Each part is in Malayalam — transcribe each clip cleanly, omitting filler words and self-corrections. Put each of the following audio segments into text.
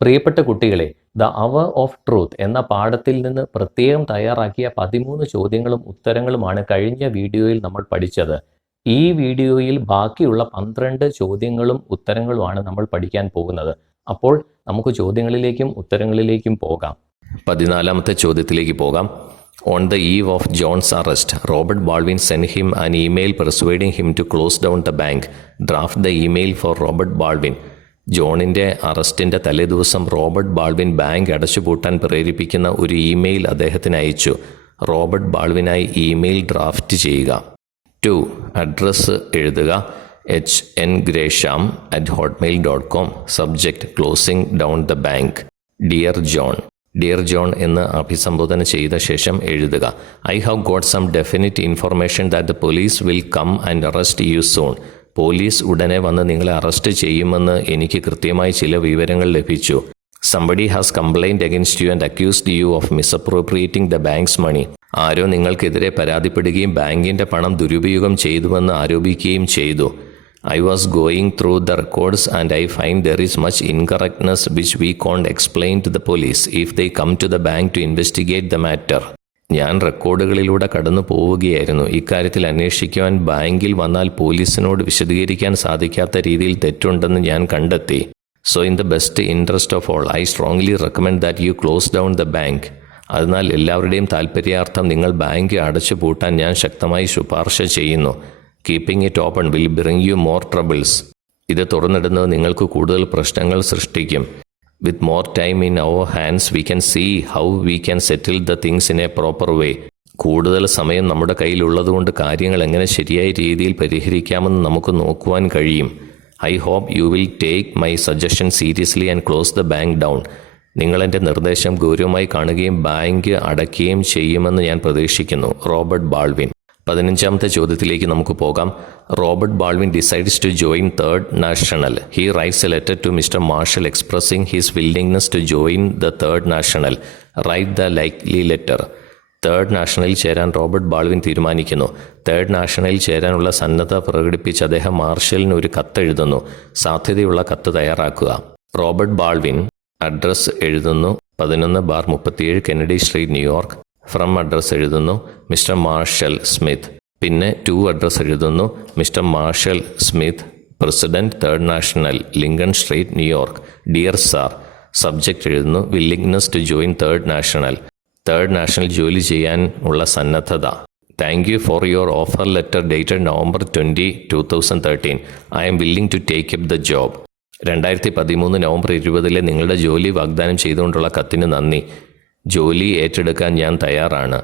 പ്രിയപ്പെട്ട കുട്ടികളെ, ദ അവർ ഓഫ് ട്രൂത്ത് എന്ന പാഠത്തിൽ നിന്ന് പ്രത്യേകം തയ്യാറാക്കിയ 13 ചോദ്യങ്ങളും ഉത്തരങ്ങളുമാണ് കഴിഞ്ഞ വീഡിയോയിൽ നമ്മൾ പഠിച്ചത്. ഈ വീഡിയോയിൽ ബാക്കിയുള്ള 12 ചോദ്യങ്ങളും ഉത്തരങ്ങളുമാണ് നമ്മൾ പഠിക്കാൻ പോകുന്നത്. അപ്പോൾ നമുക്ക് ചോദ്യങ്ങളിലേക്കും ഉത്തരങ്ങളിലേക്കും പോകാം. 14ാമത്തെ ചോദ്യത്തിലേക്ക് പോകാം. On the eve of John's arrest, Robert Baldwin sent him an email persuading him to close down the bank. Draft the email for Robert Baldwin. ജോണിൻ്റെ അറസ്റ്റിൻ്റെ തലേദിവസം റോബർട്ട് ബാൾവിൻ ബാങ്ക് അടച്ചുപൂട്ടാൻ പ്രേരിപ്പിക്കുന്ന ഒരു ഇമെയിൽ അദ്ദേഹത്തിന് അയച്ചു. റോബർട്ട് ബാൾവിനായി ഇമെയിൽ ഡ്രാഫ്റ്റ് ചെയ്യുക. 2. അഡ്രസ്സ് എഴുതുക. hngresham@hotmail.com. Subject closing down the bank. Dear John. Dear John എന്ന് അഭിസംബോധന ചെയ്ത ശേഷം എഴുതുക. I have got some definite information that the police will come and arrest you soon. Police ഉടനെ വന്ന് നിങ്ങളെ അറസ്റ്റ് ചെയ്യുമെന്ന് എനിക്ക് കൃത്യമായി ചില വിവരങ്ങൾ ലഭിച്ചു. Somebody has complaint against you and accused you of misappropriating the bank's money. ആരോ നിങ്ങൾക്കെതിരെ പരാതിപ്പെടുകയും ബാങ്കിൻ്റെ പണം ദുരുപയോഗം ചെയ്തുവെന്ന് ആരോപിക്കുകയും ചെയ്തു. I was going through the records and I find there is much incorrectness which we can't explain to the police if they come to the bank to investigate the matter. ഞാൻ റെക്കോർഡുകളിലൂടെ കടന്നു പോവുകയായിരുന്നു. ഇക്കാര്യത്തിൽ അന്വേഷിക്കുവാൻ ബാങ്കിൽ വന്നാൽ പോലീസിനോട് വിശദീകരിക്കാൻ സാധിക്കാത്ത രീതിയിൽ തെറ്റുണ്ടെന്ന് ഞാൻ കണ്ടെത്തി. So in the best interest of all I strongly recommend that you close down the bank. അതിനാൽ എല്ലാവരുടെയും താൽപ്പര്യാർത്ഥം നിങ്ങൾ ബാങ്ക് അടച്ചു പൂട്ടാൻ ഞാൻ ശക്തമായി ശുപാർശ ചെയ്യുന്നു. Keeping it open will bring you more troubles. ഇത് തുറന്നിടുന്നത് നിങ്ങൾക്ക് കൂടുതൽ പ്രശ്നങ്ങൾ സൃഷ്ടിക്കും. With more time in our hands, we can see how we can settle the things in a proper way. കൂടുതൽ സമയം നമ്മുടെ കയ്യിലുള്ളതുകൊണ്ട് കാര്യങ്ങൾ എങ്ങനെ ശരിയായ രീതിയിൽ പരിഹരിക്കാമെന്ന് നമുക്ക് നോക്കുവാൻ കഴിയും. I hope you will take my suggestion seriously and close the bank down. നിങ്ങളെൻ്റെ നിർദ്ദേശം ഗൗരവമായി കാണുകയും ബാങ്ക് അടയ്ക്കുകയും ചെയ്യുമെന്ന് ഞാൻ പ്രതീക്ഷിക്കുന്നു. Robert Baldwin. 15ാമത്തെ ചോദ്യത്തിലേക്ക് നമുക്ക് പോകാം. Robert Baldwin decides to join third National. He writes a letter to mister Marshall expressing his willingness to join the Third National. Write the likely letter. തേർഡ് നാഷണലിൽ ചേരാൻ റോബർട്ട് ബാൾവിൻ തീരുമാനിക്കുന്നു. തേർഡ് നാഷണലിൽ ചേരാനുള്ള സന്നദ്ധത പ്രകടിപ്പിച്ച് അദ്ദേഹം മാർഷലിന് ഒരു കത്ത് എഴുതുന്നു. സാധ്യതയുള്ള കത്ത് തയ്യാറാക്കുക. റോബർട്ട് ബാൾവിൻ അഡ്രസ് എഴുതുന്നു. 11/37 Kennedy street, New York. From address എഴുതുന്നു മിസ്റ്റർ മാർഷൽ സ്മിത്ത്. പിന്നെ ടു അഡ്രസ് എഴുതുന്നു mister Marshall Smith, president, third national, Lincoln street, New York. Dear sir. Subject എഴുതുന്നു willingness to join third national. Third national ജോലി ചെയ്യാൻ ഉള്ള സന്നദ്ധത. Thank you for your offer letter dated November 20, 2013. I am willing to take up the job. 2013 November 20 നിങ്ങളുടെ ജോലി വാഗ്ദാനം ചെയ്തുകൊണ്ടുള്ള കത്തിന് നന്ദി. ജോലി ഏറ്റെടുക്കാൻ ഞാൻ തയ്യാറാണ്.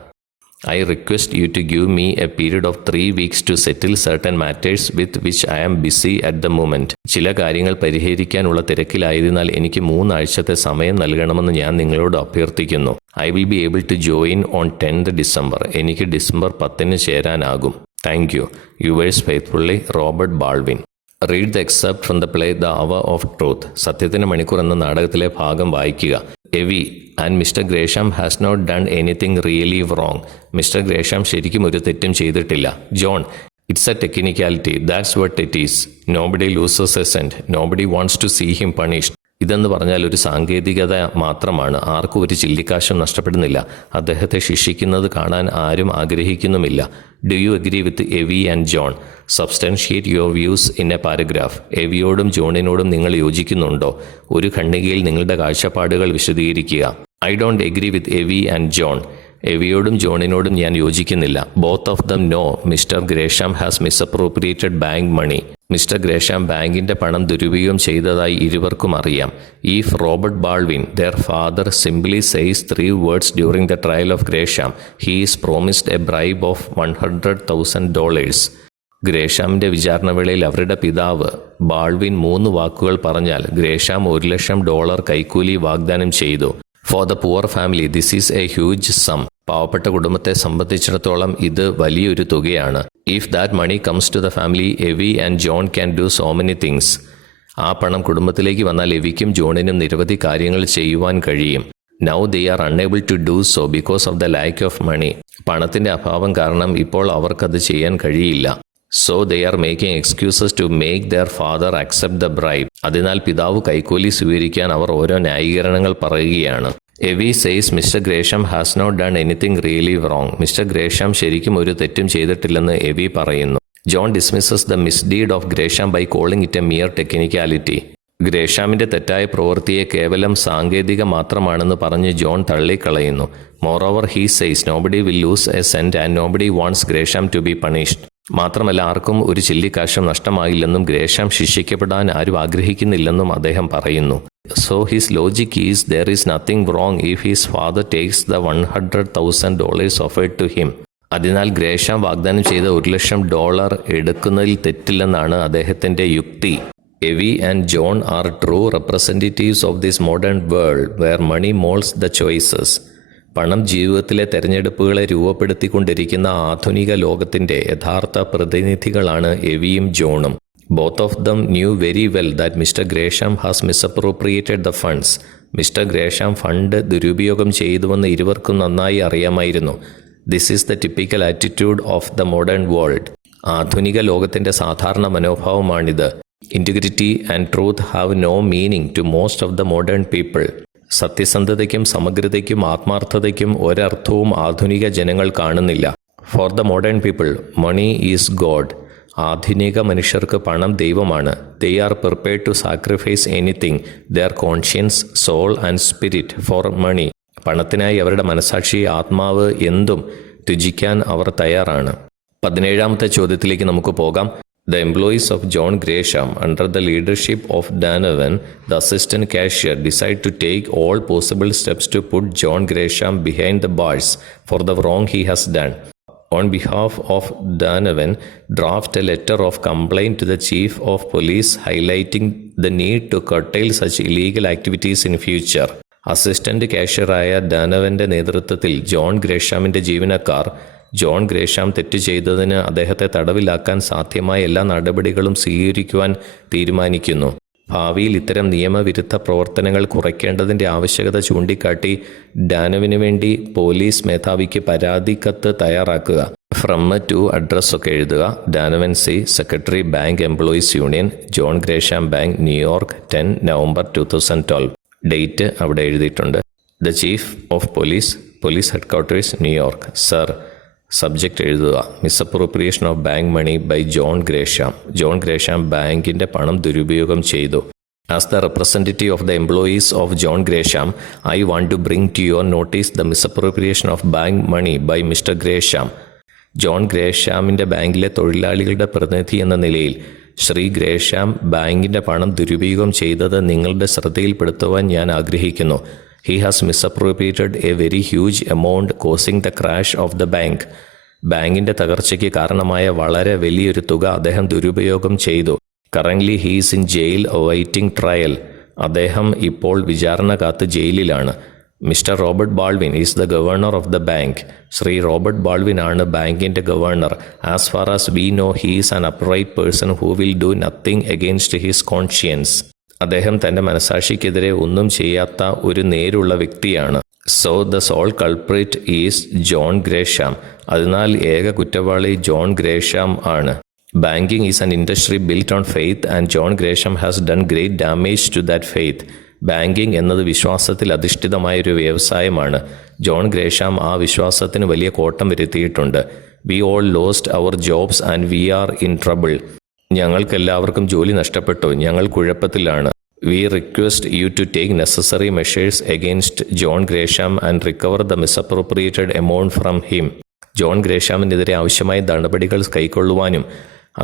I request you to give me a period of 3 weeks to settle certain matters with which I am busy at the moment. ചില കാര്യങ്ങൾ പരിഹരിക്കാനുള്ള തിരക്കിലായതിനാൽ എനിക്ക് 3 ആഴ്ചത്തെ സമയം നൽകണമെന്ന് ഞാൻ നിങ്ങളോട് അഭ്യർത്ഥിക്കുന്നു. I will be able to join on 10th December. എനിക്ക് ഡിസംബർ 10 ചേരാനാകും. Thank you. Yours faithfully, Robert Baldwin. Read the except from the play the hour of truth. സത്യത്തിന് മണിക്കൂർ എന്ന നാടകത്തിലെ ഭാഗം വായിക്കുക. Evie and mister Gresham has not done anything really wrong. Mister Gresham ശരിക്കും ഒരു തെറ്റും ചെയ്തിട്ടില്ല. John. It's a technicality. That's what it is. Nobody loses a cent. Nobody wants to see him punished. ഇതെന്ന് പറഞ്ഞാൽ ഒരു സാങ്കേതികത മാത്രമാണ്. ആർക്കും ഒരു ചില്ലിക്കാശും നഷ്ടപ്പെടുന്നില്ല. അദ്ദേഹത്തെ ശിക്ഷിക്കുന്നത് കാണാൻ ആരും ആഗ്രഹിക്കുന്നുമില്ല. Do you agree with Evie and John? Substantiate your views in a paragraph. എവിയോടും ജോണിനോടും നിങ്ങൾ യോജിക്കുന്നുണ്ടോ? ഒരു ഖണ്ഡികയിൽ നിങ്ങളുടെ കാഴ്ചപ്പാടുകൾ വിശദീകരിക്കുക. I don't agree with Evie and John. എവിയോടും ജോണിനോടും ഞാൻ യോജിക്കുന്നില്ല. Both of them know Mr Gresham has misappropriated bank money. Mr Gresham ബാങ്കിൻ്റെ പണം ദുരുപയോഗം ചെയ്തതായി ഇരുവർക്കും അറിയാം. If Robert Baldwin, their father, simply says 3 words during the trial of Gresham, he is promised a bribe of $100,000. ഗ്രേഷാമിൻ്റെ വിചാരണവേളയിൽ അവരുടെ പിതാവ് ബാൾവിൻ 3 വാക്കുകൾ പറഞ്ഞാൽ ഗ്രേഷം $1,00,000 കൈക്കൂലി വാഗ്ദാനം ചെയ്തു. For the poor family this is a huge sum. പാവപ്പെട്ട കുടുംബത്തെ സംബന്ധിച്ചിടത്തോളം ഇത് വലിയൊരു തുകയാണ്. If that money comes to the family, Evie and John can do so many things. ആ പണം കുടുംബത്തിലേക്ക് വന്നാൽ എവിക്കും ജോണിനും നിരവധി കാര്യങ്ങൾ ചെയ്യുവാൻ കഴിയും. Now they are unable to do so because of the lack of money. പണത്തിൻ്റെ അഭാവം കാരണം ഇപ്പോൾ അവർക്കത് ചെയ്യാൻ കഴിയില്ല. So they are making excuses to make their father accept the bribe. അതിനാൽ പിതാവ് കൈക്കൂലി സ്വീകരിക്കാൻ അവർ ഓരോ ന്യായീകരണങ്ങൾ പറയുകയാണ്. Evie says mister Gresham has not done anything really wrong. Mister Gresham ശരിക്കും ഒരു തെറ്റും ചെയ്തിട്ടില്ലെന്ന് എവി പറയുന്നു. John dismisses the misdeed of Gresham by calling it a mere technicality. ഗ്രേഷാമിൻ്റെ തെറ്റായ പ്രവൃത്തിയെ കേവലം സാങ്കേതിക മാത്രമാണെന്ന് പറഞ്ഞ് ജോൺ തള്ളിക്കളയുന്നു. Moreover he says nobody will lose a cent and nobody wants Gresham to be punished. മാത്രമല്ല ആർക്കും ഒരു ചില്ലിക്കാശും നഷ്ടമായില്ലെന്നും ഗ്രേഷം ശിക്ഷിക്കപ്പെടാൻ ആരും ആഗ്രഹിക്കുന്നില്ലെന്നും അദ്ദേഹം പറയുന്നു. So his logic is there is nothing wrong if his father takes the $100,000 offered to him. അതിനാൽ ഗ്രേഷം വാഗ്ദാനം ചെയ്ത $1,00,000 എടുക്കുന്നതിൽ തെറ്റില്ലെന്നാണ് അദ്ദേഹത്തിൻ്റെ യുക്തി. Evie and John are true representatives of this modern world where money molds the choices. പണം ജീവിതത്തിലെ തെരഞ്ഞെടുപ്പുകളെ രൂപപ്പെടുത്തിക്കൊണ്ടിരിക്കുന്ന ആധുനിക ലോകത്തിൻ്റെ യഥാർത്ഥ പ്രതിനിധികളാണ് എവിയും ജോണും. Both of them knew very well that Mr Gresham has misappropriated the funds. Mr Gresham fund ദുരുപയോഗം ചെയ്തുവെന്ന് ഇരുവർക്കും നന്നായി അറിയാമായിരുന്നു. This is the typical attitude of the modern world. ആധുനിക ലോകത്തിൻ്റെ സാധാരണ മനോഭാവമാണിത്. Integrity and truth have no meaning to most of the modern people. സത്യസന്ധതയ്ക്കും സമഗ്രതയ്ക്കും ആത്മാർത്ഥതയ്ക്കും ഒരർത്ഥവും ആധുനിക ജനങ്ങൾ കാണുന്നില്ല. For the modern people money is god. ആധുനിക മനുഷ്യർക്ക് പണം ദൈവമാണ്. They are prepared to sacrifice anything, their conscience, soul and spirit for money. പണത്തിനായി അവരുടെ മനസാക്ഷി, ആത്മാവ് എന്തും ത്യജിക്കാൻ അവർ തയ്യാറാണ്. 17ാമത്തെ ചോദ്യത്തിലേക്ക് നമുക്ക് പോകാം. The employees of John Gresham, under the leadership of Donovan, the assistant cashier, decide to take all possible steps to put John Gresham behind the bars for the wrong he has done. On behalf of Donovan, draft a letter of complaint to the chief of police highlighting the need to curtail such illegal activities in future. Assistant കാഷ്യറായ ഡാനവന്റെ നേതൃത്വത്തിൽ ജോൺ ഗ്രേഷാമിൻ്റെ ജീവനക്കാർ ജോൺ ഗ്രേഷാം തെറ്റ് ചെയ്തതിന് അദ്ദേഹത്തെ തടവിലാക്കാൻ സാധ്യമായ എല്ലാ നടപടികളും സ്വീകരിക്കുവാൻ തീരുമാനിക്കുന്നു. ഭാവിയിൽ ഇത്തരം നിയമവിരുദ്ധ പ്രവർത്തനങ്ങൾ കുറയ്ക്കേണ്ടതിൻ്റെ ആവശ്യകത ചൂണ്ടിക്കാട്ടി ഡാനവിന് വേണ്ടി പോലീസ് മേധാവിക്ക് പരാതിക്കത്ത് തയ്യാറാക്കുക. ഫ്രം ടു അഡ്രസ്സൊക്കെ എഴുതുക. Donovan C, secretary, bank employees union, John Gresham bank, New York, 10 November 2012. Date അവിടെ എഴുതിയിട്ടുണ്ട്. The chief of police, police headquarters, New York. Sir, subject എഴുതുക. Misappropriation of bank money by John Gresham. John Gresham ബാങ്കിൻ്റെ പണം ദുരുപയോഗം ചെയ്തു. As the representative of the employees of John Gresham, I want to bring to your notice the misappropriation of bank money by mister Gresham. John ഗ്രേഷാമിൻ്റെ ബാങ്കിലെ തൊഴിലാളികളുടെ പ്രതിനിധി എന്ന നിലയിൽ ശ്രീ ഗ്രേഷാം ബാങ്കിൻ്റെ പണം ദുരുപയോഗം ചെയ്തത് നിങ്ങളുടെ ശ്രദ്ധയിൽപ്പെടുത്തുവാൻ ഞാൻ ആഗ്രഹിക്കുന്നു. He has misappropriated a very huge amount, causing the crash of the bank. ബാങ്കിൻ്റെ തകർച്ചയ്ക്ക് കാരണമായ വളരെ വലിയൊരു തുക അദ്ദേഹം ദുരുപയോഗം ചെയ്തു. Currently he is in jail awaiting trial. അദ്ദേഹം ഇപ്പോൾ വിചാരണ കാത്ത് ജയിലിലാണ്. Mister Robert Baldwin is the governor of the bank. Shri Robert Baldwin ആണ് ബാങ്കിൻ്റെ governor. As far as we know he is an upright person who will do nothing against his conscience. അദ്ദേഹം തൻ്റെ മനസാക്ഷിക്കെതിരെ ഒന്നും ചെയ്യാത്ത ഒരു നേരുള്ള വ്യക്തിയാണ്. So the sole culprit is John Gresham. അതിനാൽ ഏക കുറ്റവാളി ജോൺ ഗ്രേഷാം ആണ്. Banking is an industry built on faith and John Gresham has done great damage to that faith. Banking എന്നത് വിശ്വാസത്തിൽ അധിഷ്ഠിതമായൊരു വ്യവസായമാണ്. ജോൺ ഗ്രേഷാം ആ വിശ്വാസത്തിന് വലിയ കോട്ടം വരുത്തിയിട്ടുണ്ട്. We all lost our jobs and we are in trouble. ഞങ്ങൾക്കെല്ലാവർക്കും ജോലി നഷ്ടപ്പെട്ടു, ഞങ്ങൾ കുഴപ്പത്തിലാണ്. We request you to take necessary measures against John Gresham and recover the misappropriated amount from him. John ഗ്രേഷാമിനെതിരെ ആവശ്യമായ നടപടികൾ കൈക്കൊള്ളുവാനും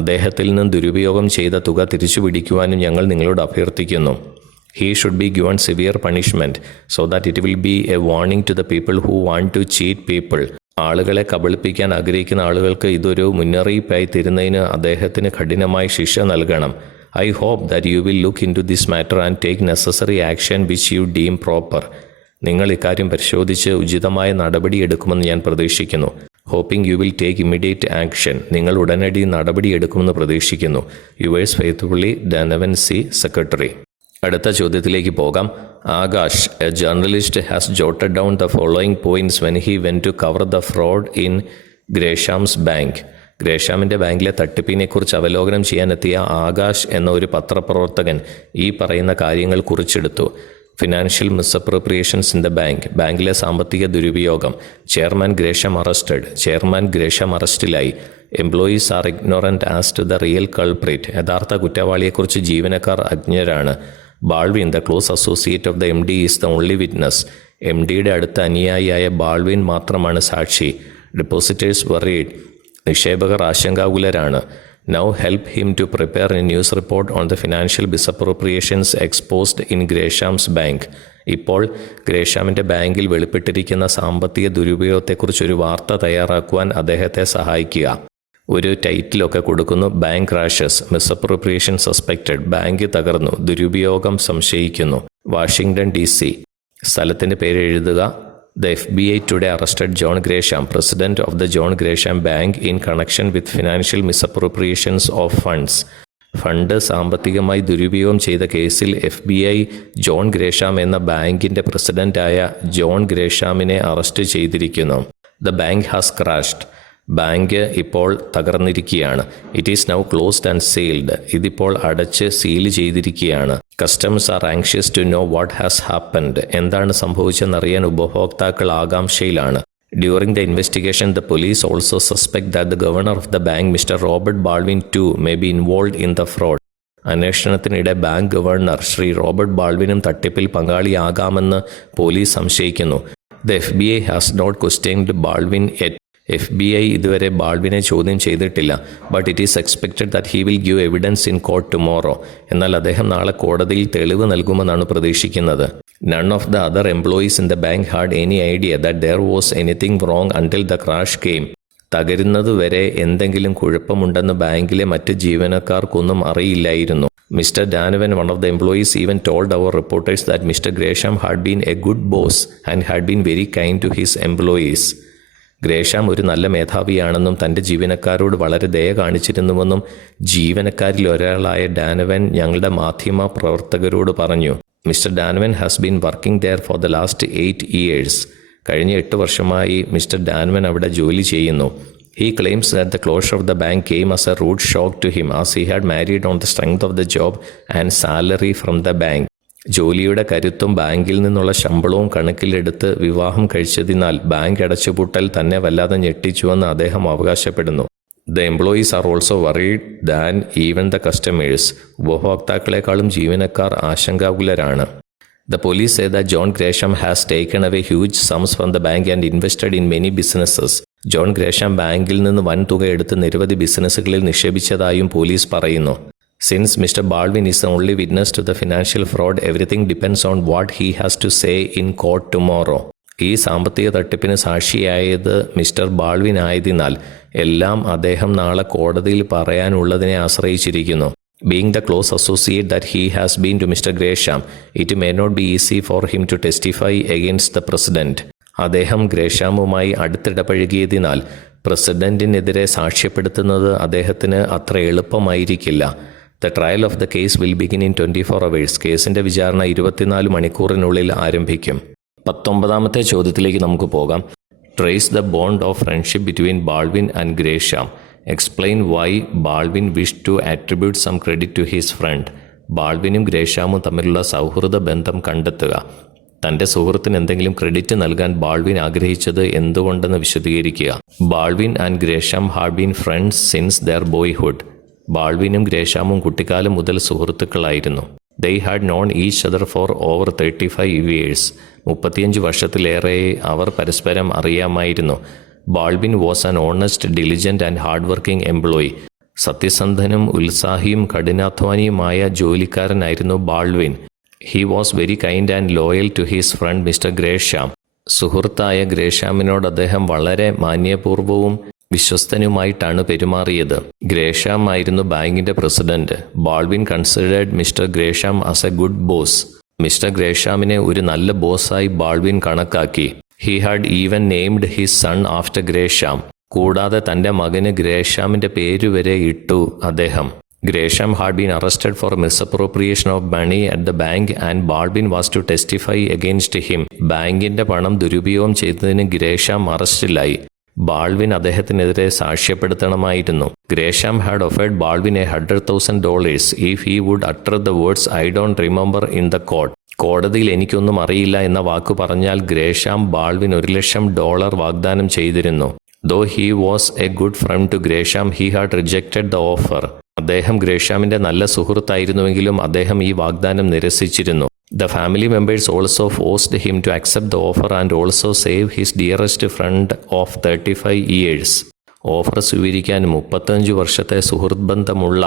അദ്ദേഹത്തിൽ നിന്ന് ദുരുപയോഗം ചെയ്ത തുക തിരിച്ചുപിടിക്കുവാനും ഞങ്ങൾ നിങ്ങളോട് അഭ്യർത്ഥിക്കുന്നു. He should be given severe punishment so that it will be a warning to the people who want to cheat people. ആളുകളെ കബളിപ്പിക്കാൻ ആഗ്രഹിക്കുന്ന ആളുകൾക്ക് ഇതൊരു മുന്നറിയിപ്പായി തരുന്നതിന് അദ്ദേഹത്തിന് കഠിനമായ ശിക്ഷ നൽകണം. I hope that you will look into this matter and take necessary action which you deem proper. നിങ്ങൾ ഇക്കാര്യം പരിശോധിച്ച് ഉചിതമായ നടപടിയെടുക്കുമെന്ന് ഞാൻ പ്രതീക്ഷിക്കുന്നു. Hoping you will take immediate action. നിങ്ങൾ ഉടനടി നടപടിയെടുക്കുമെന്ന് പ്രതീക്ഷിക്കുന്നു. Yours faithfully, Donovan C, Secretary. അടുത്ത ചോദ്യത്തിലേക്ക് പോകാം. Akash, a journalist, has jotted down the following points when he went to cover the fraud in Gresham's bank. ഗ്രേഷാമിൻ്റെ ബാങ്കിലെ തട്ടിപ്പിനെക്കുറിച്ച് അവലോകനം ചെയ്യാനെത്തിയ ആകാശ് എന്ന ഒരു പത്രപ്രവർത്തകൻ ഈ പറയുന്ന കാര്യങ്ങൾ കുറിച്ചെടുത്തു. Financial misappropriations in the bank, ബാങ്കിലെ സാമ്പത്തിക ദുരുപയോഗം. Chairman Gresham arrested, chairman Gresham അറസ്റ്റിലായി. Employees are ignorant as to the real culprit, യഥാർത്ഥ കുറ്റവാളിയെക്കുറിച്ച് ജീവനക്കാർ അജ്ഞരാണ്. Baldwin, the close associate of the M D, is the only witness, M ഡിയുടെ അടുത്ത അനുയായിയായ ബാൾവിൻ മാത്രമാണ് സാക്ഷി. ഡെപ്പോസിറ്റേഴ്സ് വറീഡ്, നിക്ഷേപകർ ആശങ്കാകുലരാണ്. Now help him to prepare a news report on the financial misappropriations exposed in Gresham's bank. ഇപ്പോൾ ഗ്രേഷാമിൻ്റെ ബാങ്കിൽ വെളിപ്പെട്ടിരിക്കുന്ന സാമ്പത്തിക ദുരുപയോഗത്തെക്കുറിച്ചൊരു വാർത്ത തയ്യാറാക്കുവാൻ അദ്ദേഹത്തെ സഹായിക്കുക. ഒരു ടൈറ്റിലൊക്കെ കൊടുക്കുന്നു. Bank crashes, misappropriation suspected, bank തകർന്നു, ദുരുപയോഗം സംശയിക്കുന്നു. വാഷിംഗ്ടൺ DC, സ്ഥലത്തിൻ്റെ പേര് എഴുതുക. The FBI today arrested John Gresham, president of the John Gresham Bank, in connection with financial misappropriations of funds. Fund സാമ്പത്തികമായി ദുരുപയോഗം ചെയ്ത കേസിൽ FBI ജോൺ ഗ്രേഷാം എന്ന ബാങ്കിൻ്റെ പ്രസിഡന്റായ ജോൺ ഗ്രേഷാമിനെ അറസ്റ്റ് ചെയ്തിരിക്കുന്നു. The bank has crashed, bank ഇപ്പോൾ തകർന്നിരിക്കുകയാണ്. It is now closed and sealed, ഇതിപ്പോൾ അടച്ച് സീൽ ചെയ്തിരിക്കുകയാണ്. Customs are anxious to know what has happened, എന്താണ് സംഭവിച്ചെന്നറിയാൻ ഉപഭോക്താക്കൾ ആകാംക്ഷയിലാണ്. During the investigation the police also suspect that the governor of the bank mister Robert Baldwin to may be involved in the fraud. അന്വേഷണത്തിനിടെ ബാങ്ക് ഗവർണർ ശ്രീ റോബർട്ട് ബാൾവിനും തട്ടിപ്പിൽ പങ്കാളിയാകാമെന്ന് പോലീസ് സംശയിക്കുന്നു. The FBI has not questioned Baldwin yet, FBI ഇതുവരെ ബാൾവിനെ ചോദ്യം ചെയ്തിട്ടില്ല. But it is expected that he will give evidence in court tomorrow, എന്നാൽ അദ്ദേഹം നാളെ കോടതിയിൽ തെളിവ് നൽകുമെന്നാണ് പ്രതീക്ഷിക്കുന്നത്. None of the other employees in the bank had any idea that there was anything wrong until the crash came. തകരുന്നതുവരെ എന്തെങ്കിലും കുഴപ്പമുണ്ടെന്ന് ബാങ്കിലെ മറ്റ് ജീവനക്കാർക്കൊന്നും അറിയില്ലായിരുന്നു. Mister Donovan, one of the employees, even told our reporters that Mr ഗ്രേഷം had been a good boss and had been very kind to his employees. Gresham ഒരു നല്ല മേധാവിയാണെന്നും തൻ്റെ ജീവനക്കാരോട് വളരെ ദയ കാണിച്ചിരുന്നുവെന്നും ജീവനക്കാരിൽ ഒരാളായ ഡാനവൻ ഞങ്ങളുടെ മാധ്യമ പ്രവർത്തകരോട് പറഞ്ഞു. Mister Donovan has been working there for the last 8 years. കഴിഞ്ഞ 8 വർഷമായി മിസ്റ്റർ ഡാനവൻ അവിടെ ജോലി ചെയ്യുന്നു. He claims that the closure of the bank came as a rude shock to him, as he had married on the strength of the job and salary from the bank. ജോലിയുടെ കരുത്തും ബാങ്കിൽ നിന്നുള്ള ശമ്പളവും കണക്കിലെടുത്ത് വിവാഹം കഴിച്ചതിനാൽ ബാങ്ക് അടച്ചുപൂട്ടൽ തന്നെ വല്ലാതെ ഞെട്ടിച്ചുവെന്ന് അദ്ദേഹം അവകാശപ്പെടുന്നു. The employees are also worried than even the customers, ഉപഭോക്താക്കളെക്കാളും ജീവനക്കാർ ആശങ്കാകുലരാണ്. The police say that John Gresham has taken away huge sums from the bank and invested in many businesses. John Gresham ബാങ്കിൽ നിന്ന് വൻ തുക എടുത്ത് നിരവധി ബിസിനസ്സുകളിൽ നിക്ഷേപിച്ചതായും പോലീസ് പറയുന്നു. Since Mr. Baldwin is the only witness to the financial fraud, everything depends on what he has to say in court tomorrow. ഈ സാമ്പത്തിക തട്ടിപ്പിന് സാക്ഷിയായത് മിസ്റ്റർ ബാൾവിൻ ആയതിനാൽ എല്ലാം അദ്ദേഹം നാളെ കോടതിയിൽ പറയാനുള്ളതിനെ ആശ്രയിച്ചിരിക്കുന്നു. Being the close associate that he has been to Mr. Gresham, it may not be easy for him to testify against the president. അദ്ദേഹം ഗ്രേഷാമുമായി അടുത്തിടപഴകിയതിനാൽ പ്രസിഡന്റിനെതിരെ സാക്ഷ്യപ്പെടുത്തുന്നത് അദ്ദേഹത്തിന് അത്ര എളുപ്പമായിരിക്കില്ല. The trial of the case will begin in 24 hours. കേസിന്റെ വിചാരണ 24 മണിക്കൂറിനുള്ളിൽ ആരംഭിക്കും. 19ാമത്തെ ചോദ്യത്തിലേക്ക് നമുക്ക് പോകാം. Trace the bond of friendship between Baldwin and Gresham. Explain why Baldwin wished to attribute some credit to his friend. ബാൾവിനും ഗ്രേഷാമും തമ്മിലുള്ള സൗഹൃദ ബന്ധം കണ്ടെത്തുക. തൻ്റെ സുഹൃത്തിന് എന്തെങ്കിലും ക്രെഡിറ്റ് നൽകാൻ ബാൾവിൻ ആഗ്രഹിച്ചത് എന്തുകൊണ്ടെന്ന് വിശദീകരിക്കുക. Baldwin and Gresham had been friends since their boyhood. ബാൾവിനും ഗ്രേഷാമും കുട്ടിക്കാലം മുതൽ സുഹൃത്തുക്കളായിരുന്നു. They had known each other for over 35 years. 35 വർഷത്തിലേറെ അവർ പരസ്പരം അറിയാമായിരുന്നു. Baldwin was an honest, diligent and hard working employee. സത്യസന്ധനും ഉത്സാഹിയും കഠിനാധ്വാനിയുമായ ജോലിക്കാരനായിരുന്നു Baldwin. He was very kind and loyal to his friend mister Gresham. സുഹൃത്തായ ഗ്രേഷാമിനോട് അദ്ദേഹം വളരെ മാന്യപൂർവ്വവും വിശ്വസ്തനുമായിട്ടാണ് പെരുമാറിയത്. ഗ്രേഷാം ആയിരുന്നു ബാങ്കിന്റെ president. Baldwin considered mister Gresham as a good boss. Mister ഗ്രേഷാമിനെ ഒരു നല്ല ബോസായി ബാൾവിൻ കണക്കാക്കി. He had even named his son after Gresham. കൂടാതെ തൻ്റെ മകന് ഗ്രേഷാമിന്റെ പേരുവരെ ഇട്ടു അദ്ദേഹം. Gresham had been arrested for misappropriation of money at the bank and Baldwin was to testify against him. ബാങ്കിന്റെ പണം ദുരുപയോഗം ചെയ്തതിന് ഗ്രേഷം അറസ്റ്റിലായി. ബാൾവിൻ അദ്ദേഹത്തിനെതിരെ സാക്ഷ്യപ്പെടുത്തണമായിരുന്നു. Gresham had offered Baldwin $100,000 if he would utter the words I don't remember in the court. കോടതിയിൽ എനിക്കൊന്നും അറിയില്ല എന്ന വാക്കു പറഞ്ഞാൽ ഗ്രേഷാം ബാൾവിൻ $1,00,000 വാഗ്ദാനം ചെയ്തിരുന്നു. Though he was a good friend to Gresham, he had rejected the offer. അദ്ദേഹം ഗ്രേഷാമിന്റെ നല്ല സുഹൃത്തായിരുന്നുവെങ്കിലും അദ്ദേഹം ഈ വാഗ്ദാനം നിരസിച്ചിരുന്നു. The family members also forced him to accept the offer and also save his dearest friend of 35 years. Offer സ്വീകരിക്കാൻ 35 വർഷത്തെ സുഹൃത്ത് ബന്ധമുള്ള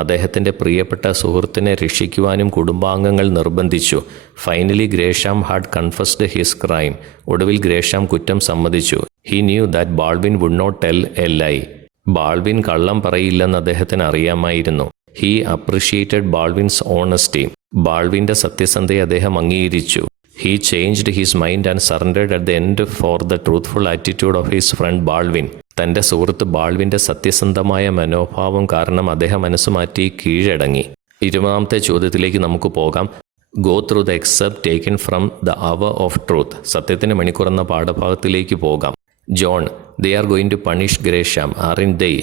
അദ്ദേഹത്തിൻ്റെ പ്രിയപ്പെട്ട സുഹൃത്തിനെ രക്ഷിക്കുവാനും കുടുംബാംഗങ്ങൾ നിർബന്ധിച്ചു. Finally Gresham had confessed his crime. ഒടുവിൽ ഗ്രേഷാം കുറ്റം സമ്മതിച്ചു. He knew that Baldwin would not tell a lie. Baldwin കള്ളം പറയില്ലെന്ന് അദ്ദേഹത്തിന് അറിയാമായിരുന്നു. He appreciated Baldwin's honesty. ബാൾവിൻ്റെ സത്യസന്ധയെ അദ്ദേഹം അംഗീകരിച്ചു. He changed his mind and surrendered at the end for the truthful attitude of his friend Baldwin. തൻ്റെ സുഹൃത്ത് ബാൾവിൻ്റെ സത്യസന്ധമായ മനോഭാവം കാരണം അദ്ദേഹം മനസ്സുമാറ്റി കീഴടങ്ങി. 20ാമത്തെ ചോദ്യത്തിലേക്ക് നമുക്ക് പോകാം. Go through the except taken from the hour of truth. സത്യത്തിൻ്റെ മണിക്കൂർ എന്ന പാഠഭാഗത്തിലേക്ക് പോകാം. John, they are going to punish Gresham, aren't they?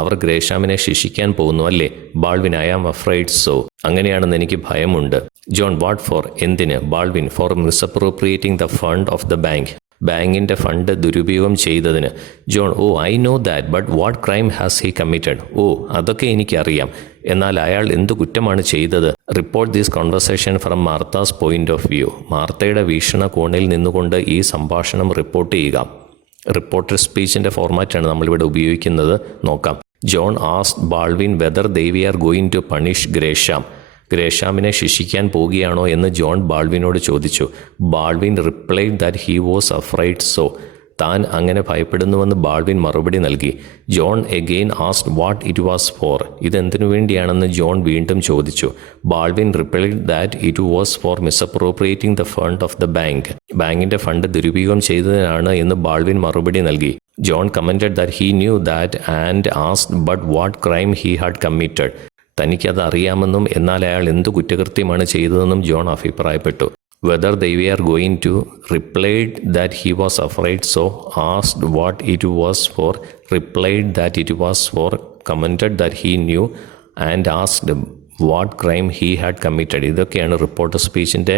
അവർ ഗ്രേഷാമിനെ ശിക്ഷിക്കാൻ പോകുന്നു അല്ലേ? Baldwin, I am afraid so. അങ്ങനെയാണെന്ന് എനിക്ക് ഭയമുണ്ട്. John, what for? എന്തിന്? Baldwin, for misappropriating the fund of the bank. ബാങ്കിൻ്റെ ഫണ്ട് ദുരുപയോഗം ചെയ്തതിന്. John, oh I know that, but what crime has he committed? ഓ, അതൊക്കെ എനിക്കറിയാം. എന്നാൽ അയാൾ എന്തു കുറ്റമാണ് ചെയ്തത്? Report this conversation from Martha's point of view. മാർത്തയുടെ വീക്ഷണകോണിൽ നിന്നുകൊണ്ട് ഈ സംഭാഷണം റിപ്പോർട്ട് ചെയ്യുക. റിപ്പോർട്ടർ സ്പീച്ചിൻ്റെ ഫോർമാറ്റാണ് നമ്മളിവിടെ ഉപയോഗിക്കുന്നത്. നോക്കാം. John asked Baldwin whether they are going to punish Gresham. ഗ്രേഷാമിനെ ശിക്ഷിക്കാൻ പോവുകയാണോ എന്ന് ജോൺ ബാൾവിനോട് ചോദിച്ചു. Baldwin replied that he was afraid so. താൻ അങ്ങനെ ഭയപ്പെടുന്നുവെന്ന് ബാൾവിൻ മറുപടി നൽകി. John again asked what it was for. ഇതെന്തിനു വേണ്ടിയാണെന്ന് ജോൺ വീണ്ടും ചോദിച്ചു. Baldwin replied that it was for misappropriating the fund of the bank. ബാങ്കിൻ്റെ ഫണ്ട് ദുരുപയോഗം ചെയ്തതിനാണ് എന്ന് ബാൾവിൻ മറുപടി നൽകി. John commented that he knew that and asked but what crime he had committed. തനിക്കത് അറിയാമെന്നും എന്നാൽ അയാൾ എന്തു കുറ്റകൃത്യമാണ് ചെയ്തതെന്നും ജോൺ അഭിപ്രായപ്പെട്ടു. Whether they were going to, replied that he was afraid so, asked what it was for, replied that it was for, commented that he knew, and asked what crime he had committed. ഇതൊക്കെയാണ് റിപ്പോർട്ടർ സ്പീച്ചിൻ്റെ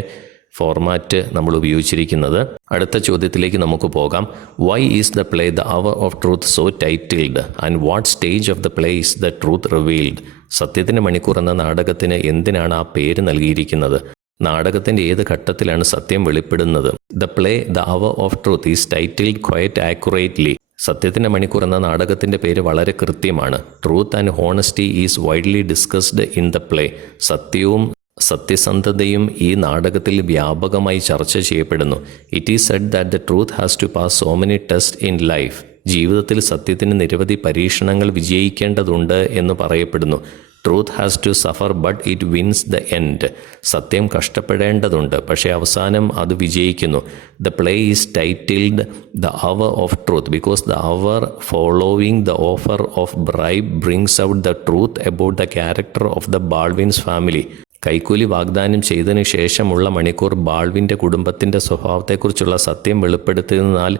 ഫോർമാറ്റ് നമ്മൾ ഉപയോഗിച്ചിരിക്കുന്നത്. അടുത്ത ചോദ്യത്തിലേക്ക് നമുക്ക് പോകാം. Why is the play the hour of truth so titled and what stage of the play is the truth revealed? സത്യത്തിൻ്റെ മണിക്കൂർ എന്ന നാടകത്തിന് എന്തിനാണ് ആ പേര് നൽകിയിരിക്കുന്നത്? നാടകത്തിൻ്റെ ഏത് ഘട്ടത്തിലാണ് സത്യം വെളിപ്പെടുന്നത്? The play the hour of truth is titled quite accurately. സത്യത്തിൻ്റെ മണിക്കൂർ എന്ന നാടകത്തിൻ്റെ പേര് വളരെ കൃത്യമാണ്. Truth and honesty is widely discussed in the play. സത്യവും സത്യസന്ധതയും ഈ നാടകത്തിൽ വ്യാപകമായി ചർച്ച ചെയ്യപ്പെടുന്നു. It is said that the truth has to pass so many test in life. ജീവിതത്തിൽ സത്യത്തിന് നിരവധി പരീക്ഷണങ്ങൾ വിജയിക്കേണ്ടതുണ്ട് എന്ന് പറയപ്പെടുന്നു. Truth has to suffer but it wins the end. സത്യം കഷ്ടപ്പെടേണ്ടതുണ്ട്, പക്ഷേ അവസാനം അത് വിജയിക്കുന്നു. The play is titled the hour of truth because the hour following the offer of bribe brings out the truth about the character of the Baldwins family. കൈക്കൂലി വാഗ്ദാനം ചെയ്തതിനു ശേഷമുള്ള മണിക്കൂർ ബാൾവിൻ്റെ കുടുംബത്തിൻ്റെ സ്വഭാവത്തെക്കുറിച്ചുള്ള സത്യം വെളിപ്പെടുത്തുന്നതിനാൽ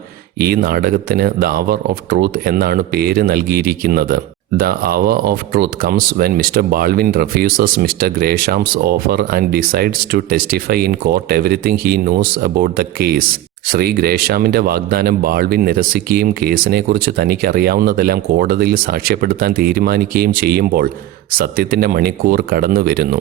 ഈ നാടകത്തിന് ദ അവർ ഓഫ് ട്രൂത്ത് എന്നാണ് പേര് നൽകിയിരിക്കുന്നത്. The hour of truth comes when Mr. Baldwin refuses Mr. Gresham's offer and decides to testify in court everything he knows about the case. Shri ഗ്രേഷാമിൻ്റെ വാഗ്ദാനം ബാൾവിൻ നിരസിക്കുകയും കേസിനെക്കുറിച്ച് തനിക്കറിയാവുന്നതെല്ലാം കോടതിയിൽ സാക്ഷ്യപ്പെടുത്താൻ തീരുമാനിക്കുകയും ചെയ്യുമ്പോൾ സത്യത്തിൻ്റെ മണിക്കൂർ കടന്നു വരുന്നു.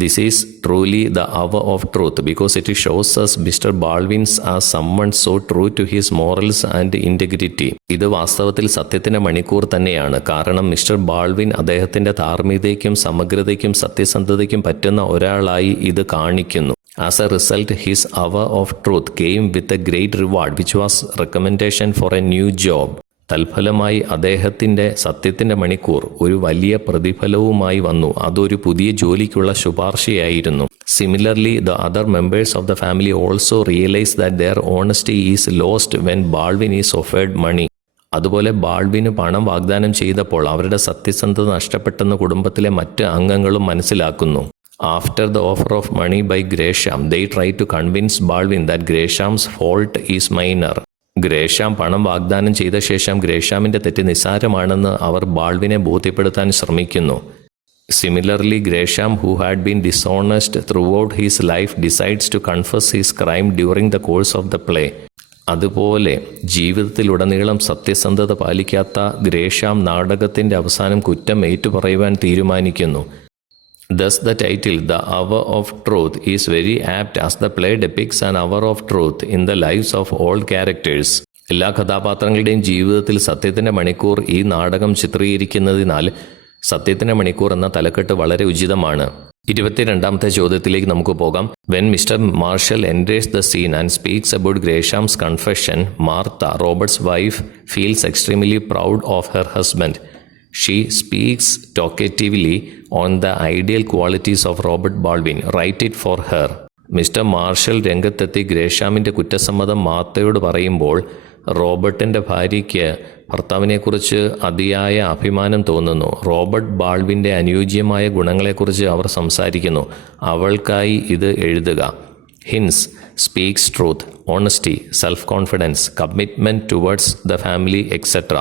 This is truly the hour of truth because it shows us Mr. Baldwin's as someone so true to his morals and integrity. ഇത് വാസ്തവത്തിൽ സത്യത്തിൻ്റെ മണിക്കൂർ തന്നെയാണ്. കാരണം മിസ്റ്റർ ബാൾവിൻ അദ്ദേഹത്തിൻ്റെ ധാർമ്മികതയ്ക്കും സമഗ്രതയ്ക്കും സത്യസന്ധതയ്ക്കും പറ്റുന്ന ഒരാളായി ഇത് കാണിക്കുന്നു. As a result, his hour of truth came with a great reward which was recommendation for a new job. തൽഫലമായി അദ്ദേഹത്തിൻ്റെ സത്യത്തിൻ്റെ മണിക്കൂർ ഒരു വലിയ പ്രതിഫലവുമായി വന്നു. അതൊരു പുതിയ ജോലിക്കുള്ള ശുപാർശയായിരുന്നു. Similarly the other members of the family also realise that their honesty is lost when Baldwin is offered money. അതുപോലെ ബാൾവിന് പണം വാഗ്ദാനം ചെയ്തപ്പോൾ അവരുടെ സത്യസന്ധത നഷ്ടപ്പെട്ടെന്ന് കുടുംബത്തിലെ മറ്റ് അംഗങ്ങളും മനസ്സിലാക്കുന്നു. After the offer of money by Gresham, they try to convince Baldwin that Gresham's fault is minor. ഗ്രേഷാം പണം വാഗ്ദാനം ചെയ്ത ശേഷം ഗ്രേഷാമിൻ്റെ തെറ്റ് നിസ്സാരമാണെന്ന് അവർ ബാൾവിനെ ബോധ്യപ്പെടുത്താൻ ശ്രമിക്കുന്നു. Similarly, Gresham, who had been dishonest throughout his life, decides to confess his crime during the course of the play. അതുപോലെ ജീവിതത്തിലുടനീളം സത്യസന്ധത പാലിക്കാത്ത ഗ്രേഷാം നാടകത്തിൻ്റെ അവസാനം കുറ്റം ഏറ്റുപറയുവാൻ തീരുമാനിക്കുന്നു. Thus the title, The Hour of Truth, is very apt as the play depicts an hour of truth in the lives of all characters. എല്ലാ കഥാപാത്രങ്ങളുടെയും ജീവിതത്തിൽ സത്യത്തിൻ്റെ മണിക്കൂർ ഈ നാടകം ചിത്രീകരിക്കുന്നതിനാൽ സത്യത്തിൻ്റെ മണിക്കൂർ എന്ന തലക്കെട്ട് വളരെ ഉചിതമാണ്. 22ാമത്തെ ചോദ്യത്തിലേക്ക് നമുക്ക് പോകാം. When Mr. Marshall enters the scene and speaks about Gresham's confession, Martha, Robert's wife, feels extremely proud of her husband. She speaks talkatively on the ideal qualities of Robert Baldwin. Write it for her. Mister Marshall രംഗത്തെത്തി ഗ്രേഷാമിൻ്റെ കുറ്റസമ്മതം മാർത്തയോട് പറയുമ്പോൾ റോബർട്ടിൻ്റെ ഭാര്യയ്ക്ക് ഭർത്താവിനെക്കുറിച്ച് അതിയായ അഭിമാനം തോന്നുന്നു. റോബർട്ട് ബാൾവിൻ്റെ അനുയോജ്യമായ ഗുണങ്ങളെക്കുറിച്ച് അവർ സംസാരിക്കുന്നു. അവൾക്കായി ഇത് എഴുതുക. Hints speaks truth, honesty, self confidence, commitment towards the family etcetera.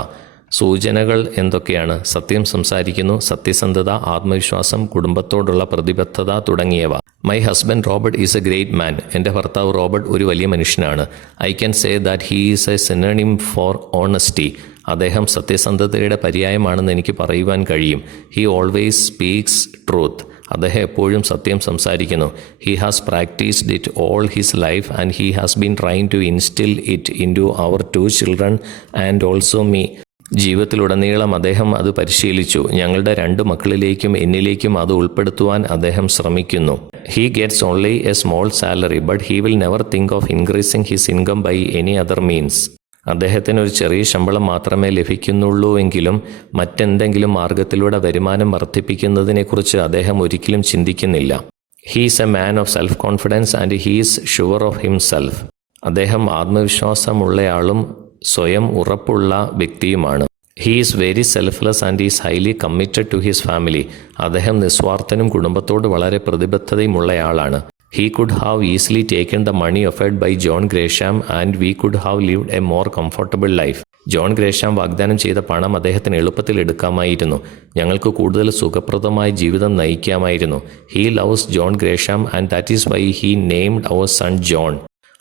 സൂചനകൾ എന്തൊക്കെയാണ്? സത്യം സംസാരിക്കുന്നു, സത്യസന്ധത, ആത്മവിശ്വാസം, കുടുംബത്തോടുള്ള പ്രതിബദ്ധത തുടങ്ങിയവ. My husband Robert is A great മാൻ. എൻ്റെ ഭർത്താവ് റോബർട്ട് ഒരു വലിയ മനുഷ്യനാണ്. I can say that he is A synonym for honesty. അദ്ദേഹം സത്യസന്ധതയുടെ പര്യായമാണെന്ന് എനിക്ക് പറയുവാൻ കഴിയും. He always speaks truth. അദ്ദേഹം എപ്പോഴും സത്യം സംസാരിക്കുന്നു. He has practised it all his life and he has been trying to instil it into our 2 children and also me. ജീവിതത്തിലുടനീളം അദ്ദേഹം അത് പരിശീലിച്ചു. ഞങ്ങളുടെ 2 മക്കളിലേക്കും എന്നിലേക്കും അത് ഉൾപ്പെടുത്തുവാൻ അദ്ദേഹം ശ്രമിക്കുന്നു. He gets only a small salary but he will never think of increasing his income by any other means. അദ്ദേഹത്തിന് ഒരു ചെറിയ ശമ്പളം മാത്രമേ ലഭിക്കുന്നുള്ളൂ എങ്കിലും മറ്റെന്തെങ്കിലും മാർഗത്തിലൂടെ വരുമാനം വർദ്ധിപ്പിക്കുന്നതിനെക്കുറിച്ച് അദ്ദേഹം ഒരിക്കലും ചിന്തിക്കുന്നില്ല. He is a man of self confidence and he is sure of himself. അദ്ദേഹം ആത്മവിശ്വാസമുള്ളയാളും സ്വയം ഉറപ്പുള്ള വ്യക്തിയുമാണ്. He is very selfless and is highly committed to his family. അദ്ദേഹം നിസ്വാർത്ഥനും കുടുംബത്തോട് വളരെ പ്രതിബദ്ധതയുമുള്ളയാളാണ്. He could have easily taken the money offered by John Gresham and we could have lived a more comfortable life. John Gresham വാഗ്ദാനം ചെയ്ത പണം അദ്ദേഹത്തിന് എളുപ്പത്തിൽ എടുക്കാമായിരുന്നു. ഞങ്ങൾക്ക് കൂടുതൽ സുഖപ്രദമായ ജീവിതം നയിക്കാമായിരുന്നു. He loves John Gresham and that is why he named our son John.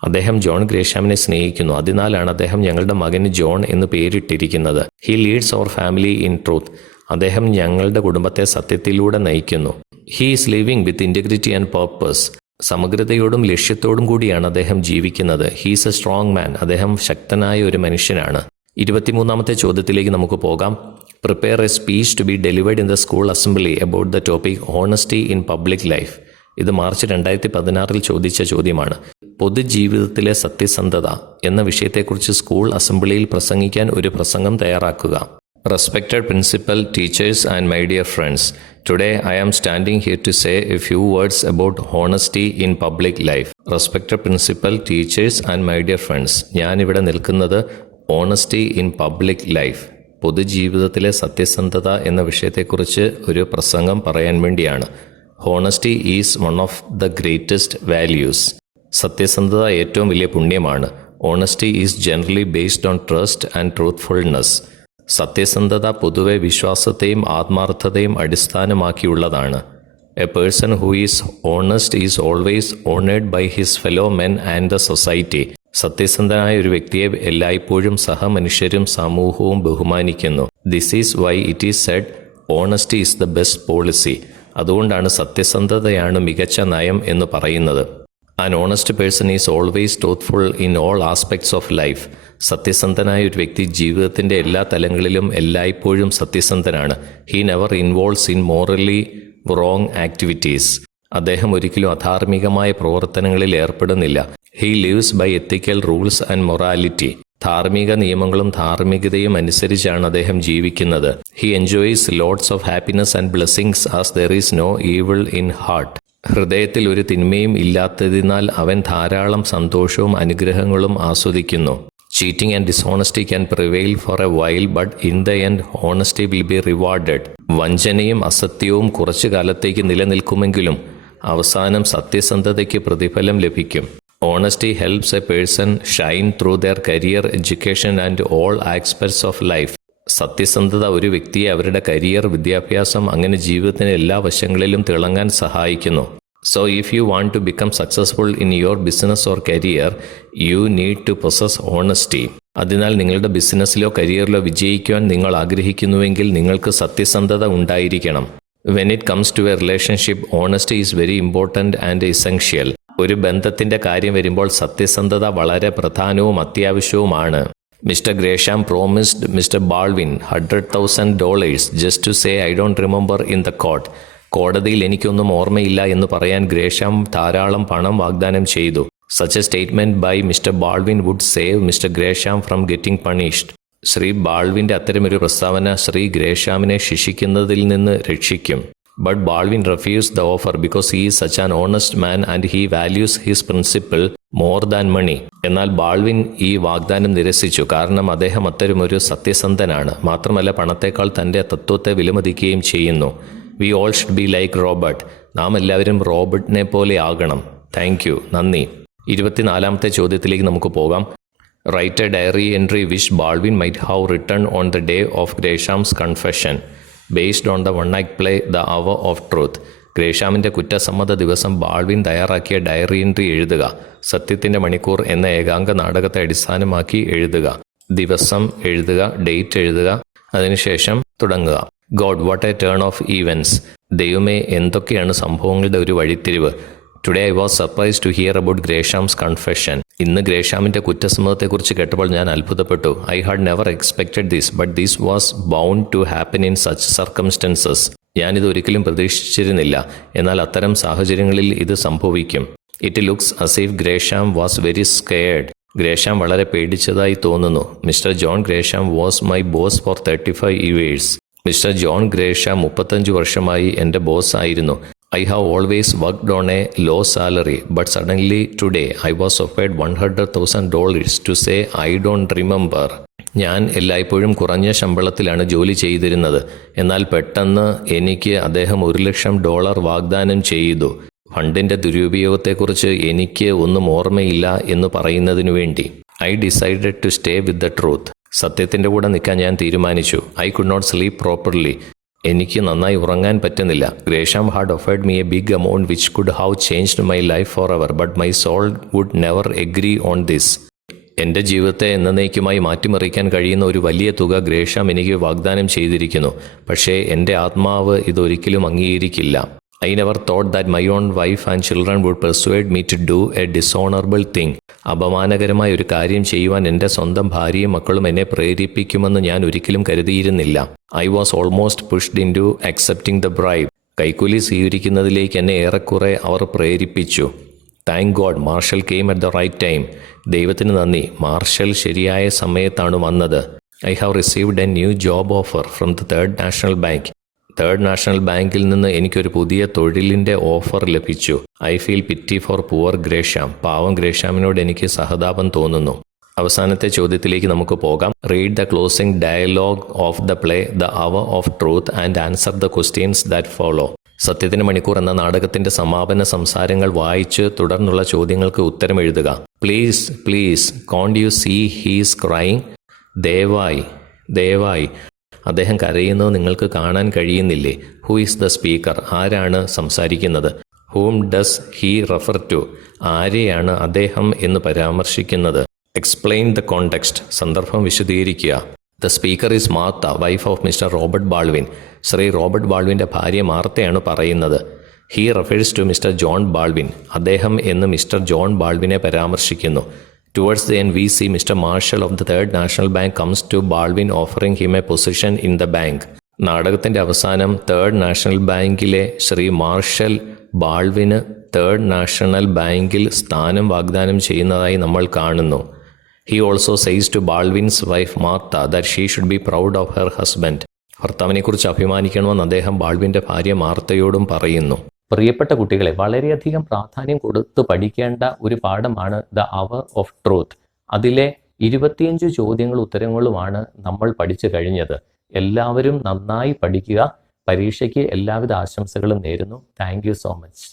അദ്ദേഹം ജോൺ ഗ്രേഷാമിനെ സ്നേഹിക്കുന്നു. അതിനാലാണ് അദ്ദേഹം ഞങ്ങളുടെ മകന് ജോൺ എന്ന് പേരിട്ടിരിക്കുന്നത്. He leads our family in truth. അദ്ദേഹം ഞങ്ങളുടെ കുടുംബത്തെ സത്യത്തിലൂടെ നയിക്കുന്നു. He is living with integrity and purpose. സമഗ്രതയോടും ലക്ഷ്യത്തോടും കൂടിയാണ് അദ്ദേഹം ജീവിക്കുന്നത്. He is a strong man. അദ്ദേഹം ശക്തനായ ഒരു മനുഷ്യനാണ്. 23ാമത്തെ ചോദ്യത്തിലേക്ക് നമുക്ക് പോകാം. Prepare a speech to B delivered in the school assembly about the topic honesty in public life. ഇത് മാർച്ച് 2016 ചോദിച്ച ചോദ്യമാണ്. പൊതുജീവിതത്തിലെ സത്യസന്ധത എന്ന വിഷയത്തെക്കുറിച്ച് സ്കൂൾ അസംബ്ലിയിൽ പ്രസംഗിക്കാൻ ഒരു പ്രസംഗം തയ്യാറാക്കുക. Respected principal, teachers and my dear friends, today I am standing here to say a few words about honesty in public life. Respected principal, teachers and my dear friends, ഞാനിവിടെ നിൽക്കുന്നത് honesty in public life, പൊതുജീവിതത്തിലെ സത്യസന്ധത എന്ന വിഷയത്തെക്കുറിച്ച് ഒരു പ്രസംഗം പറയാൻ വേണ്ടിയാണ്. Honesty is one of the greatest values. സത്യസന്ധത ഏറ്റവും വലിയ പുണ്യമാണ്. Honesty is generally based on trust and truthfulness. സത്യസന്ധത പൊതുവെ വിശ്വാസത്തെയും ആത്മാർത്ഥതയും അടിസ്ഥാനമാക്കിയുള്ളതാണ്. A person who is honest is always honoured by his fellow men and the society. സത്യസന്ധനായ ഒരു വ്യക്തിയെ എല്ലായ്പ്പോഴും സഹമനുഷ്യരും സമൂഹവും ബഹുമാനിക്കുന്നു. This is why it is said honesty is the best policy. അതുകൊണ്ടാണ് സത്യസന്ധതയാണ് മികച്ച നയം എന്ന് പറയുന്നത്. An honest person is always truthful in all aspects of life. സത്യസന്ധനായ ഒരു വ്യക്തി ജീവിതത്തിൻ്റെ എല്ലാ തലങ്ങളിലും എല്ലായ്പ്പോഴും സത്യസന്ധനാണ്. He never involves in morally wrong activities. അദ്ദേഹം ഒരിക്കലും അധാർമികമായ പ്രവർത്തനങ്ങളിൽ ഏർപ്പെടുന്നില്ല. He lives by ethical rules and morality. ധാർമ്മിക നിയമങ്ങളും ധാർമ്മികതയും അനുസരിച്ചാണ് അദ്ദേഹം ജീവിക്കുന്നത്. He enjoys lots of happiness and blessings as there is no evil in heart. ഹൃദയത്തിൽ ഒരു തിന്മയും ഇല്ലാത്തതിനാൽ അവൻ ധാരാളം സന്തോഷവും അനുഗ്രഹങ്ങളും ആസ്വദിക്കുന്നു. Cheating and dishonesty can prevail for a while, but in the end, honesty will be rewarded. വഞ്ചനയും അസത്യവും കുറച്ചു കാലത്തേക്ക് നിലനിൽക്കുമെങ്കിലും അവസാനം സത്യസന്ധതയ്ക്ക് പ്രതിഫലം ലഭിക്കും. Honesty helps a person shine through their career, education and all aspects of life. സത്യസന്ധത ഒരു വ്യക്തിയെ അവരുടെ കരിയർ, വിദ്യാഭ്യാസം, അങ്ങനെ ജീവിതത്തിൻ്റെ എല്ലാ വശങ്ങളിലും തിളങ്ങാൻ സഹായിക്കുന്നു. So if you want to become successful in your business or career, you need to possess honesty. അതിനാൽ നിങ്ങളുടെ ബിസിനസ്സിലോ കരിയറിലോ വിജയിക്കുവാൻ നിങ്ങൾ ആഗ്രഹിക്കുന്നുവെങ്കിൽ നിങ്ങൾക്ക് സത്യസന്ധത ഉണ്ടായിരിക്കണം. When it comes to a relationship, honesty is very important and essential. ഒരു ബന്ധത്തിൻ്റെ കാര്യം വരുമ്പോൾ സത്യസന്ധത വളരെ പ്രധാനവും അത്യാവശ്യവുമാണ്. Mr. Gresham promised Mr. Baldwin $100,000 just to say I don't remember in the court. കോടതിയിൽ എനിക്കൊന്നും ഓർമ്മയില്ല എന്ന് പറയാൻ ഗ്രേഷാം ധാരാളം പണം വാഗ്ദാനം ചെയ്തു. Such a statement by Mr. Baldwin would save Mr. Gresham from getting punished. Shri ബാൾവിൻ്റെ അത്തരമൊരു പ്രസ്താവന ശ്രീ ഗ്രേഷാമിനെ ശിക്ഷിക്കുന്നതിൽ നിന്ന് രക്ഷിക്കും. But Baldwin refused the offer because he is such an honest man and he values his principle more than money. എന്നാൽ ബാൾവിൻ ഈ വാഗ്ദാനം നിരസിച്ചു, കാരണം അദ്ദേഹം അത്തരമൊരു സത്യസന്ധനാണ്, മാത്രമല്ല പണത്തേക്കാൾ തൻ്റെ തത്വത്തെ വിലമതിക്കുകയും ചെയ്യുന്നു. We all should be like Robert. നാം എല്ലാവരും റോബർട്ടിനെ പോലെ ആകണം. താങ്ക് യു, നന്ദി. 24ാമത്തെ ചോദ്യത്തിലേക്ക് നമുക്ക് പോകാം. Write a diary entry which Baldwin might have written on the day of Gresham's confession based on the one act play the hour of truth. ഗ്രേഷാമിൻ്റെ കുറ്റസമ്മത ദിവസം ബാൾവിൻ തയ്യാറാക്കിയ ഡയറി എൻട്രി എഴുതുക. സത്യത്തിൻ്റെ മണിക്കൂർ എന്ന ഏകാംഗ നാടകത്തെ അടിസ്ഥാനമാക്കി എഴുതുക. ദിവസം എഴുതുക, ഡേറ്റ് എഴുതുക, അതിനുശേഷം തുടങ്ങുക. God, what a turn of events. ദൈവമേ, എന്തൊക്കെയാണ് സംഭവങ്ങളുടെ ഒരു വഴിത്തിരിവ്. Today I was surprise to hear about Gresham's confession. ഇന്ന് ഗ്രേഷാമിൻ്റെ കുറ്റസമ്മതത്തെക്കുറിച്ച് കേട്ടപ്പോൾ ഞാൻ അത്ഭുതപ്പെട്ടു. I had never expected this, but this was bound to happen in such circumstances. ഞാനിത് ഒരിക്കലും പ്രതീക്ഷിച്ചിരുന്നില്ല, എന്നാൽ അത്തരം സാഹചര്യങ്ങളിൽ ഇത് സംഭവിക്കും. It looks as if Gresham was very scared. Gresham വളരെ പേടിച്ചതായി തോന്നുന്നു. Mister John Gresham was my boss four 35 years. Mister John Gresham 35 വർഷമായി എൻ്റെ ബോസ് ആയിരുന്നു. I have always worked on a low salary, but suddenly today I was offered $100,000 to say I don't remember. ഞാൻ എല്ലായ്പ്പോഴും കുറഞ്ഞ ശമ്പളത്തിലാണ് ജോലി ചെയ്തിരുന്നത്, എന്നാൽ പെട്ടെന്ന് എനിക്ക് അദ്ദേഹം $1,00,000 വാഗ്ദാനം ചെയ്തു. ഫണ്ടിൻ്റെ ദുരുപയോഗത്തെക്കുറിച്ച് എനിക്ക് ഒന്നും ഓർമ്മയില്ല എന്ന് പറയുന്നതിനു വേണ്ടി. I decided to stay with the truth. സത്യത്തിൻ്റെ കൂടെ നിൽക്കാൻ ഞാൻ തീരുമാനിച്ചു. I could not sleep properly. എനിക്ക് നന്നായി ഉറങ്ങാൻ പറ്റുന്നില്ല. ഗ്രേഷാം had offered me a big amount which could have changed my life forever, but my soul would never agree on this. എൻ്റെ ജീവിതത്തെ എന്നേക്കുമായി മാറ്റിമറിക്കാൻ കഴിയുന്ന ഒരു വലിയ തുക ഗ്രേഷാം എനിക്ക് വാഗ്ദാനം ചെയ്തിരിക്കുന്നു, പക്ഷേ എൻ്റെ ആത്മാവ് ഇതൊരിക്കലും അംഗീകരിക്കില്ല. I never thought that my own wife and children would persuade me to do a dishonorable thing. അപമാനകരമായ ഒരു കാര്യം ചെയ്യുവാൻ എൻ്റെ സ്വന്തം ഭാര്യയും മക്കളും എന്നെ പ്രേരിപ്പിക്കുമെന്ന് ഞാൻ ഒരിക്കലും കരുതിയിരുന്നില്ല. I was almost pushed into accepting the bribe. കൈക്കൂലി സ്വീകരിക്കുന്നതിലേക്ക് എന്നെ ഏറെക്കുറെ അവർ പ്രേരിപ്പിച്ചു. Thank God, Marshall came at the right time. ദൈവത്തിന് നന്ദി, മാർഷൽ ശരിയായ സമയത്താണ് വന്നത്. I have received a new job offer from the Third National Bank. Third national ബാങ്കിൽ നിന്ന് എനിക്കൊരു പുതിയ തൊഴിലിൻ്റെ ഓഫർ ലഭിച്ചു. I feel pity for poor Gresham. പാവം ഗ്രേഷാമിനോട് എനിക്ക് സഹതാപം തോന്നുന്നു. അവസാനത്തെ ചോദ്യത്തിലേക്ക് നമുക്ക് പോകാം. Read the closing dialogue of the play the hour of truth and answer the questions that follow. സത്യത്തിന് മണിക്കൂർ എന്ന നാടകത്തിൻ്റെ സമാപന സംസാരങ്ങൾ വായിച്ച് തുടർന്നുള്ള ചോദ്യങ്ങൾക്ക് ഉത്തരം എഴുതുക. Please please can't you see he's crying. ദയവായി ദയവായി അദ്ദേഹം കരയുന്നത് നിങ്ങൾക്ക് കാണാൻ കഴിയുന്നില്ലേ? Who is the speaker. ആരാണ് സംസാരിക്കുന്നത്? Whom does he refer to. ആരെയാണ് അദ്ദേഹം എന്ന് പരാമർശിക്കുന്നത്? Explain the context. സന്ദർഭം വിശദീകരിക്കുക. The speaker is Martha, wife of mister Robert Baldwin. Shri Robert ബാൾവിൻ്റെ ഭാര്യ മാർത്തയാണ് പറയുന്നത്. He refers to mister John Baldwin. അദ്ദേഹം എന്ന് മിസ്റ്റർ ജോൺ ബാൾവിനെ പരാമർശിക്കുന്നു. Towards the end, we see Mr. Marshall of the Third National Bank comes to Baldwin offering him a position in the bank. നാടകത്തിൻ്റെ അവസാനം തേർഡ് നാഷണൽ ബാങ്കിലെ ശ്രീ മാർഷൽ ബാൾവിന് തേർഡ് നാഷണൽ ബാങ്കിൽ സ്ഥാനം വാഗ്ദാനം ചെയ്യുന്നതായി നമ്മൾ കാണുന്നു. He also says to Baldwin's wife Martha that she should be proud of her husband. ഭർത്താവിനെക്കുറിച്ച് അഭിമാനിക്കണമെന്ന് അദ്ദേഹം ബാൾവിൻ്റെ ഭാര്യ മാർത്തയോടും പറയുന്നു. പ്രിയപ്പെട്ട കുട്ടികളെ, വളരെയധികം പ്രാധാന്യം കൊടുത്ത് പഠിക്കേണ്ട ഒരു പാഠമാണ് ദ അവർ ഓഫ് ട്രൂത്ത്. അതിലെ 25 ചോദ്യങ്ങളും ഉത്തരങ്ങളുമാണ് നമ്മൾ പഠിച്ചു കഴിഞ്ഞത്. എല്ലാവരും നന്നായി പഠിക്കുക. പരീക്ഷയ്ക്ക് എല്ലാവിധ ആശംസകളും നേരുന്നു. Thank you so much.